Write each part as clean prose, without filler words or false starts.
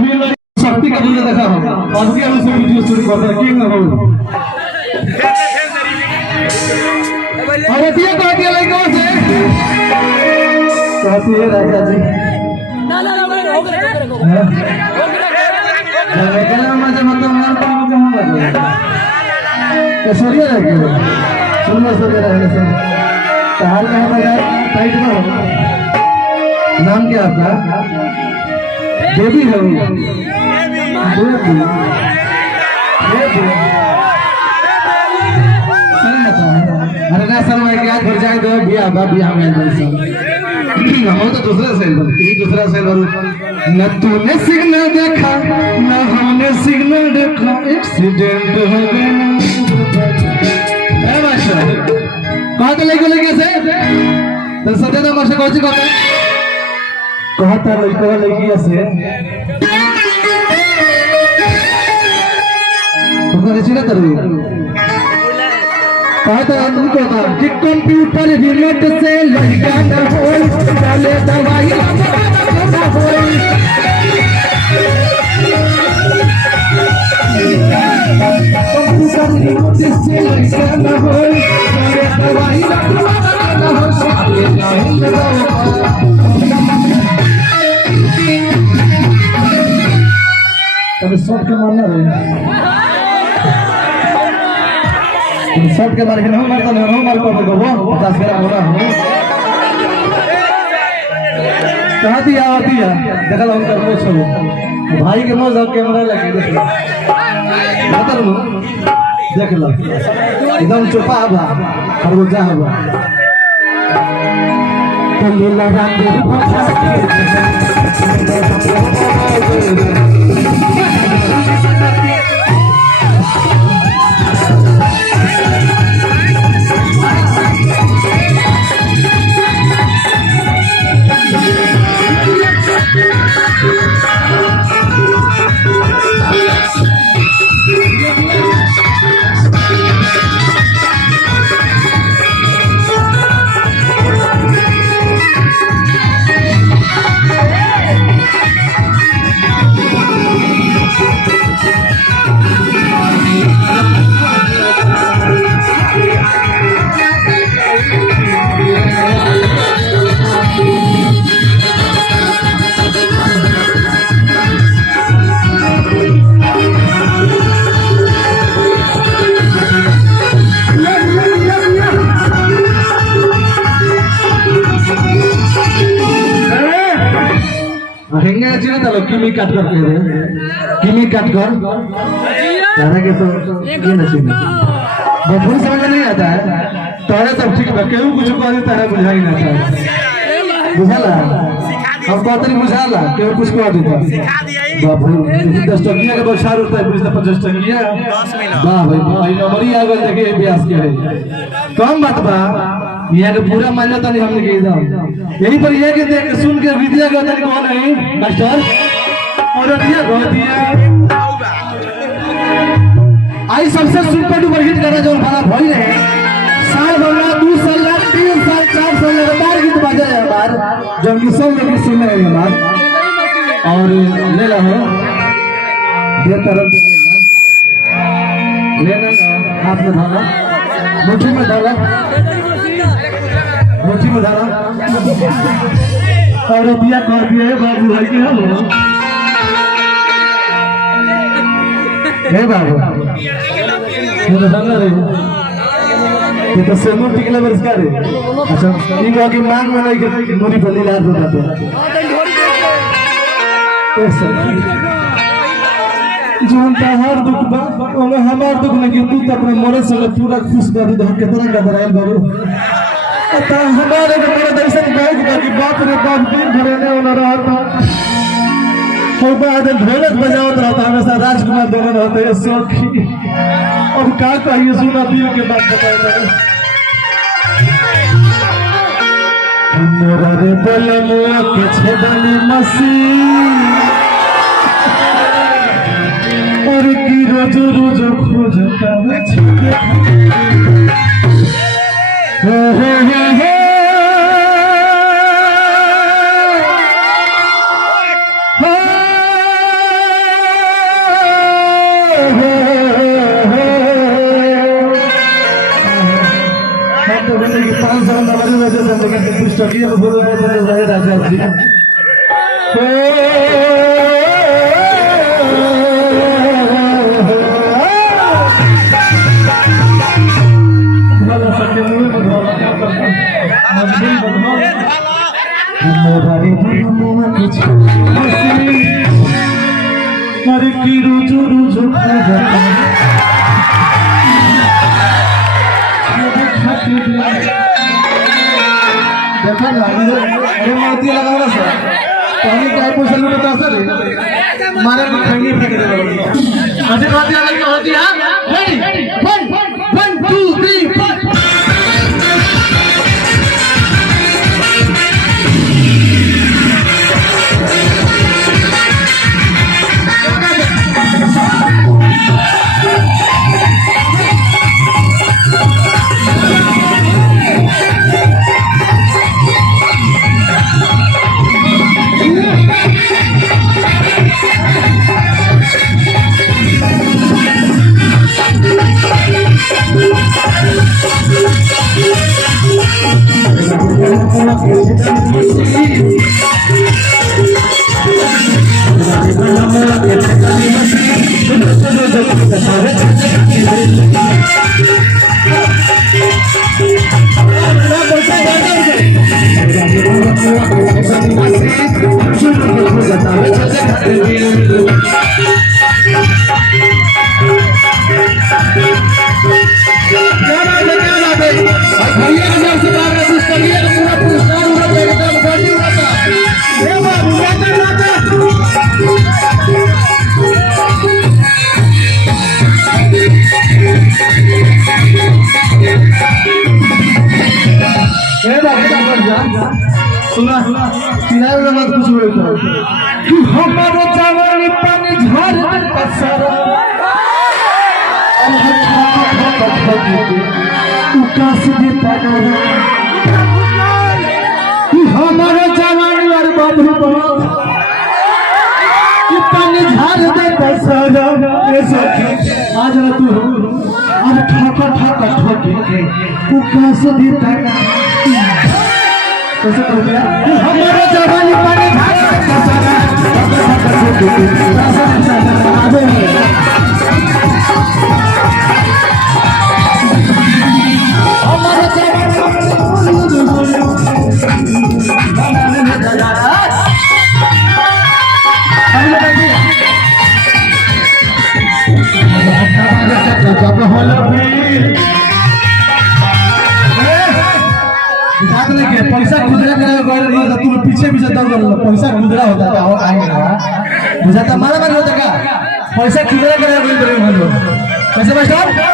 भी शक्ति का मुझे देखा हो अब क्या उसे वीडियो शुरू कर रहा किंग हो और ये कहती है लड़कों से कहती है राजा जी ना भाई हो गया क्या मजा मतलब हमारे को कहां बजे ये सूर्य रह गया सूर्य रह गया हाल कहां बजा टाइट में नाम क्या आपका बेबी है अरे ना सर मैं क्या घर जाए तो बिया में हम तो दूसरा सेल न तूने सिग्नल देखा न हमने सिग्नल देखा एक्सीडेंट हो गया है मास्टर कहाँ तो लगे से तो सदे तो मास्टर कौन सी कहता लड़की से चिना करो कहता कि कंप्यूटर रिमोट से लड़का न हो चले दवाई न हो कंप्यूटर रिमोट से लड़का न हो चले दवाई न हो तब शॉट के मारना है शॉट के मार के नहीं मारता नहीं मार पाता वो 10 ग्राम होना हो कहा दिया आती है देखा लो उनका मोछ हो भाई के मोछ कैमरा लगे बता लो देख लो एकदम चुपा बा खरगोजा है तो लीला राम किमी काट कर किमी काट कर जाना के तो ये नहीं बफून समझ नहीं आता है तोरे सब ठीक है केहू कुछ कह देता है बुझाई ना था बुझाला हम कहते बुझाला केहू कुछ कह देता बफून 10 टकिया के 4 रुपए 50 टकिया वाह भाई नंबर ही आ गए देखे अभ्यास के कम बात बा यहाँ के पूरा मान्यता नहीं हमने के एकदम यही पर ये कि देख सुन के विद्या का तरीका कौन है मास्टर और दिया गो दिया आई सबसे सुपर डुपर हिट करना जो बड़ा भाई रहे साल भर 2 साल 3 साल 4 साल लगातार गीत बजा है बार जब कि सब लोग सुन रहे हैं बार और ले लो ये तरफ लेना हाथ में डाला मुट्ठी में डाला मुट्ठी में डाला और दिया कर दिया है बाबू भाई के हम हे बाबू ये तो डाला रे ये तो सेमो टिकला बरसका रे अच्छा इनका की मांग में नहीं के मोरी बली लाद होता तो जोन हर दुख बा ओमे हमार दुख नहीं तू तो अपने मोरे से पूरा खुश कर दे कितना गदराइल बाबू ता हमारे को मेरे दर्शन गाय कि बाप रे बाप दिन भरे होना रहता तो बाद ढोलक बजावत रहता हमेशा राजकुमार दोनों रहते हैं सखी अब का कहिए सुना दिल के बात बताए मेरा रे बलमुआ के छेदनी मसीह और की रोज रोज खोजता वैसे सब लेकिन पुस्तकीय में बोल रहे थे राजा जी वाला सत्य में बदला क्या करता मंदिर बदला मोरारी मोमा कुछ अरे की रुजु रुजु खा देखो ना अरे मोती लगा रहा सर पानी का पैसा लूटता सर मारे को खंगी फेंक दे अजय मोती लगा होती है रेडी 1 2 3 4 सुना चिल्लाए वाला बात कुछ बोलता कि हमारे जवानी पानी झड़ पसरा उकास दे पाना कि हमारे जवानी और बाबू पानी झड़ दे पसरा ऐसा आज ना तू आज ठोका ठोका ठोके उकास दे पाना कैसे कर दिया हमारा जवानी पानी पैसा खुदरा करेगा तू पीछे भी जाता पैसा खुदरा होता था और आएगा बुझाता मारा मारी होता का पैसा खुदरा करेगा कैसे मास्टर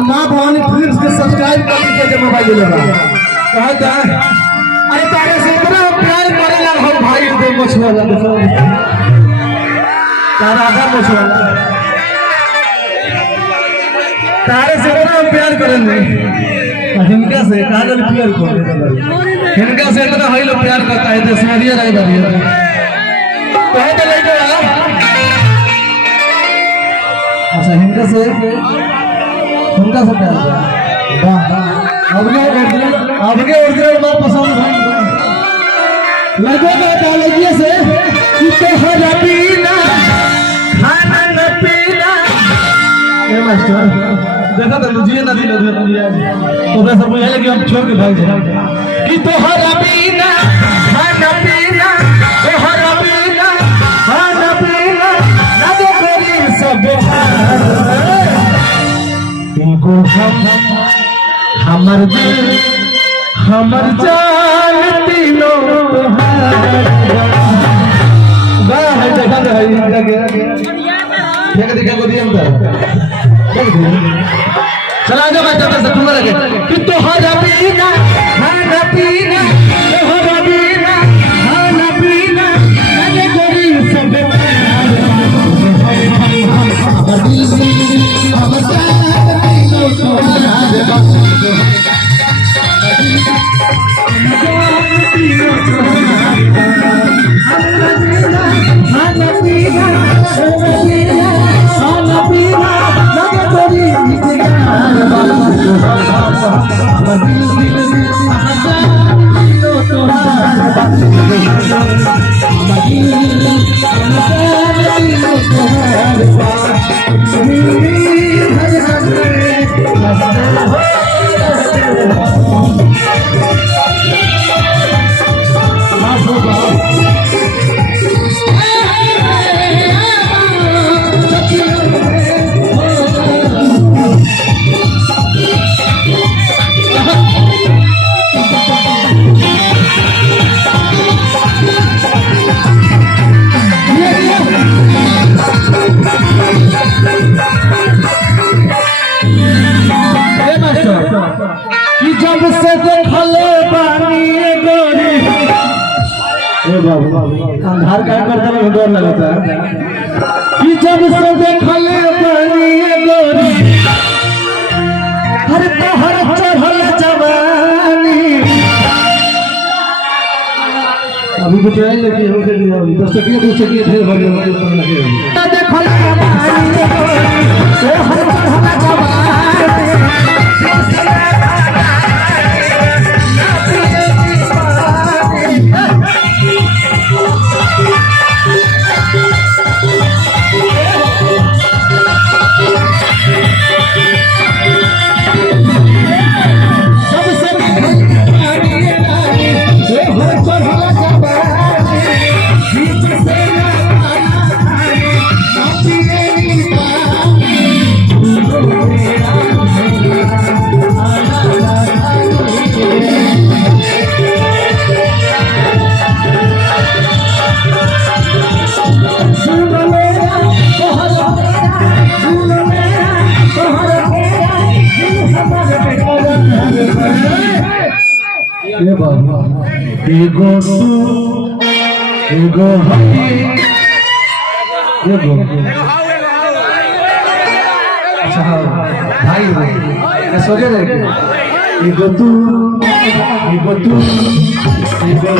माँ भवानी फिल्म्स के सब्सक्राइब कर लीजिए मोबाइल कहता अरे तारे से इतना प्यार करेला हम भाई दे मछुआरा तारा आधा मछुआरा तारे से इतना प्यार करेंगे हिंका से कागल प्यार कर हिंका से इतना हाई लोग प्यार करता है देशमरिया रह रही कहते लेके अच्छा हिंका से प्यार आपके ओरिजिनल बात पसंद लगेगा कॉलेजिया से कि तो हर पीना खाना न पीना मास्टर देखा तो मुझे नदी तो बस सब यही कि हम छोड़ के भाग जाए कि तोहरा बिना खाना पीना तोहरा बिना खाना पीना ना दे कोई सब इनको हमर दिल हमर जान तीनों गाना है देखा है देखा देखा को दिया चला जाओ मैं जब से तुम्हारे के कि तोहरा बिना खाना पीना तोहरा बिना खाना पीना लगे कोई सब जब से देखले पानी गोरी अंधार का करता है डर लगता है कि जब से देखले पानी गोरी हर तोहर चढ़ल जवानी अभी तो ट्रेन लगी हो गई 10 टकिया ढेर भर गया देखले पानी गोरी तोहर चढ़ल जवानी एगो एगो एगो अच्छा भाई सोचे रहे एगो तू एगो तू एगो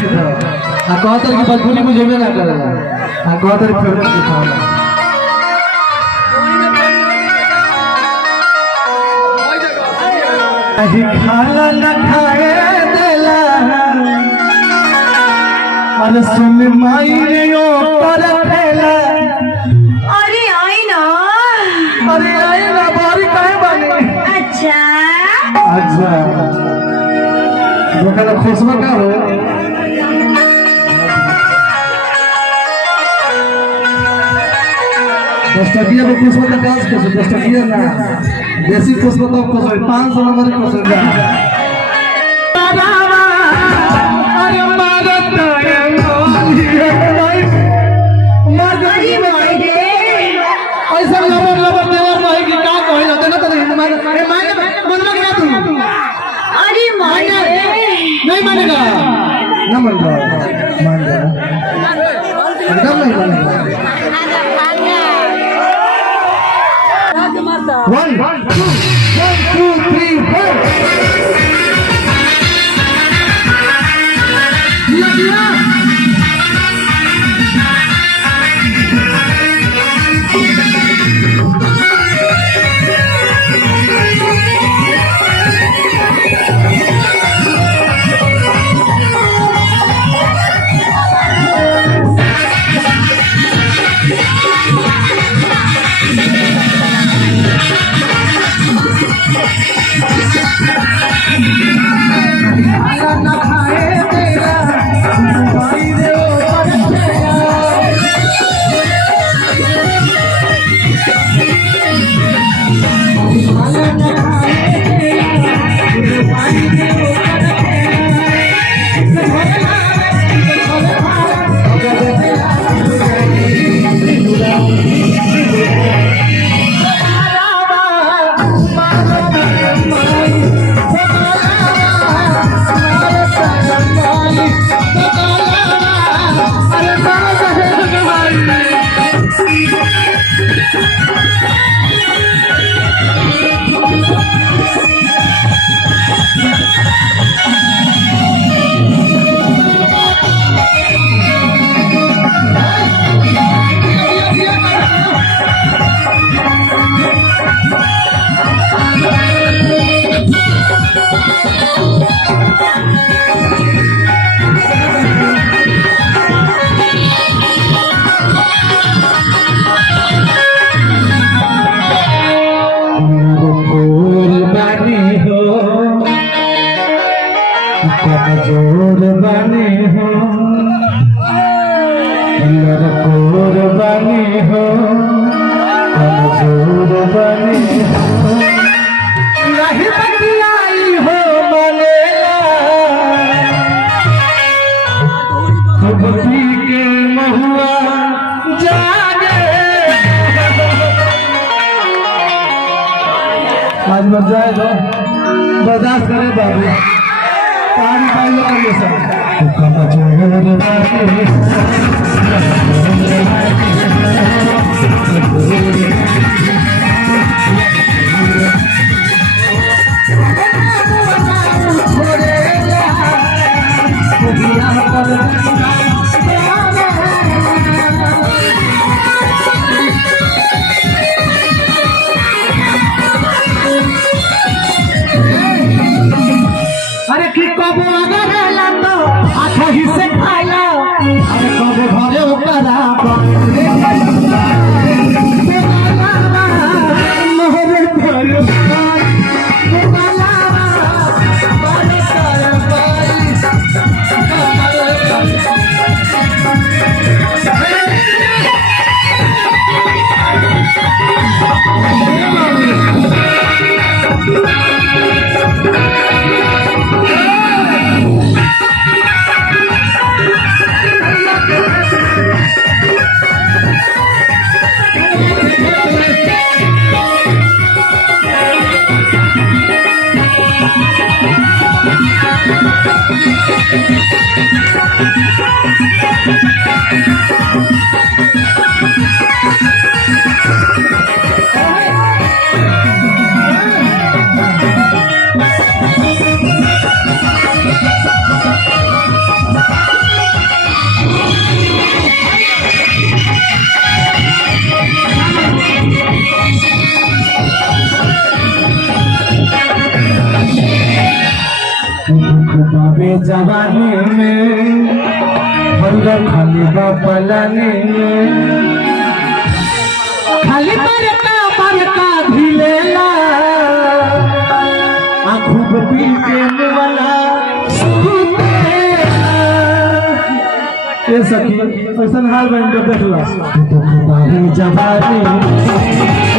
कहतर की बदबूरी मुझे भी ना करेगा कहतर फेवरेट दिखाओ खाना न खाए देला अरे सुन माई रे ओ पर फेला अरे आई ना बारी काहे बने अच्छा देखा खुशबा का हो दस्तकिया में खुश होता डांस कर दस्तकिया ना देसी खुश होता खुश हो 500 नंबर खुश हो जा अरे मारत ऐसा लबर देवर भाई की का कहै जाते ना तो मार अरे माने मनवा के तू अरे माने नहीं मानेगा ना मानेगा एकदम नहीं मानेगा 1 2 3 4 कमजोर बने हो लड़कोर बने हो कमजोर बने हो नहीं बतियाई हो मलेला खुद पी के महुआ जागे आज मत जाए तो बर्दाश्त करे बाबू पानी पानी करिए सब अरे की कबो अगर ला तो आठो ही से खाइला अरे कबो घरे ओकरा जवानी में बंदा खाली बापलाने खाली परका ढिलेला खूब पी के वाला ये सखी ऐसा हाल बन के देखला जवानी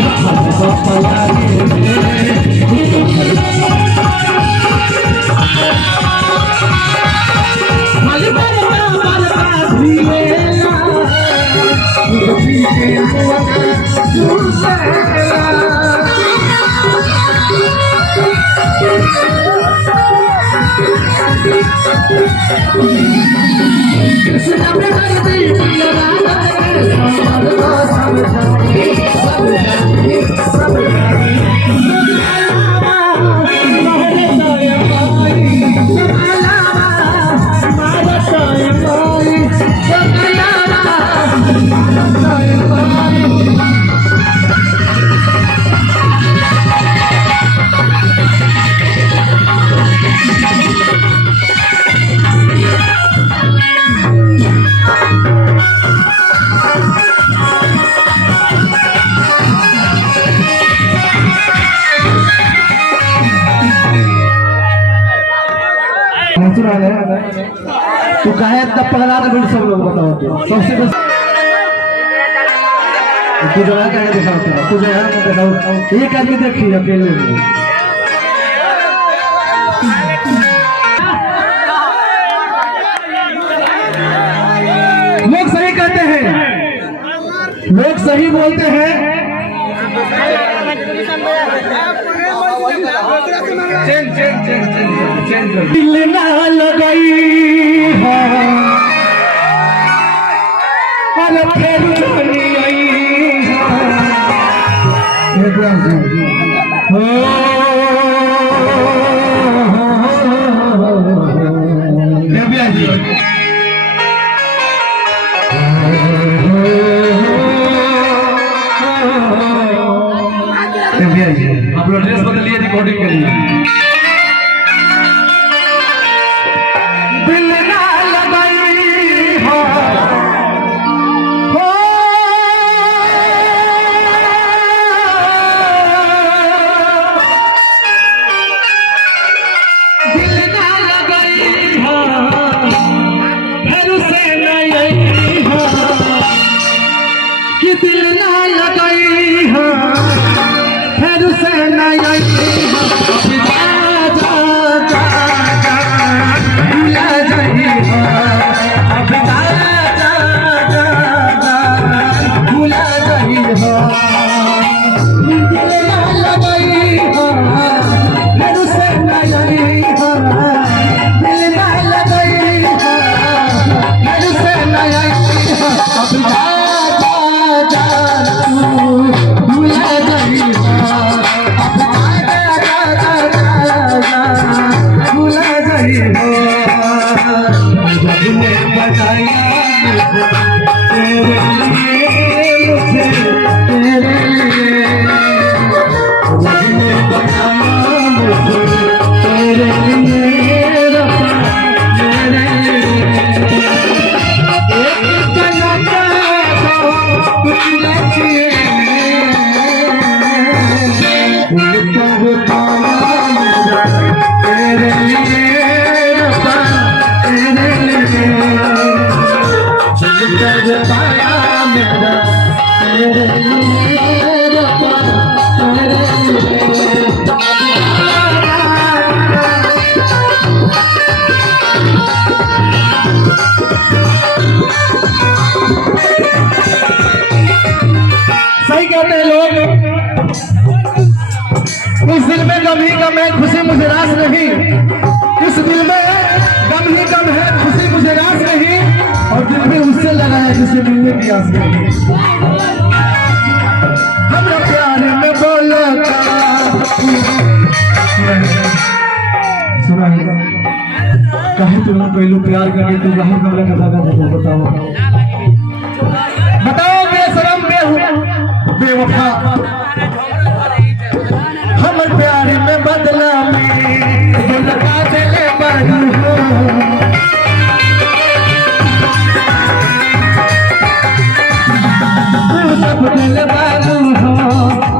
तो कहे तब पगला सब लोग बताओ सबसे बस तू जो है दिखाओ तू जो है दिखाओ एक आदमी देखी अकेले में लोग सही कहते हैं लोग सही बोलते हैं दिल ना लगाई और फिर नहीं आई आप लोग ड्रेस बदलिए रिकॉर्डिंग के लिए दिल ना लगाई हो दिल ना लगाई हो फिर से नहीं हो कि दिल ना लगाई हो फिर से नहीं सही कहते हैं लोग इस दिल में गम ही गम है खुशी मुझे रास नहीं इस दिल में गम ही गम है खुशी मुझे रास नहीं और दिल भी उससे लगा है जिसे मिलने की आस नहीं हम प्यार में बोलो सुना है कहे तुम कोई लोग प्यार करके तू कहीं कमरे का धागा बताओ बताओ बेशरम बेवफा हम प्यार में बदला में लगा दे तड़प दिल बारू हो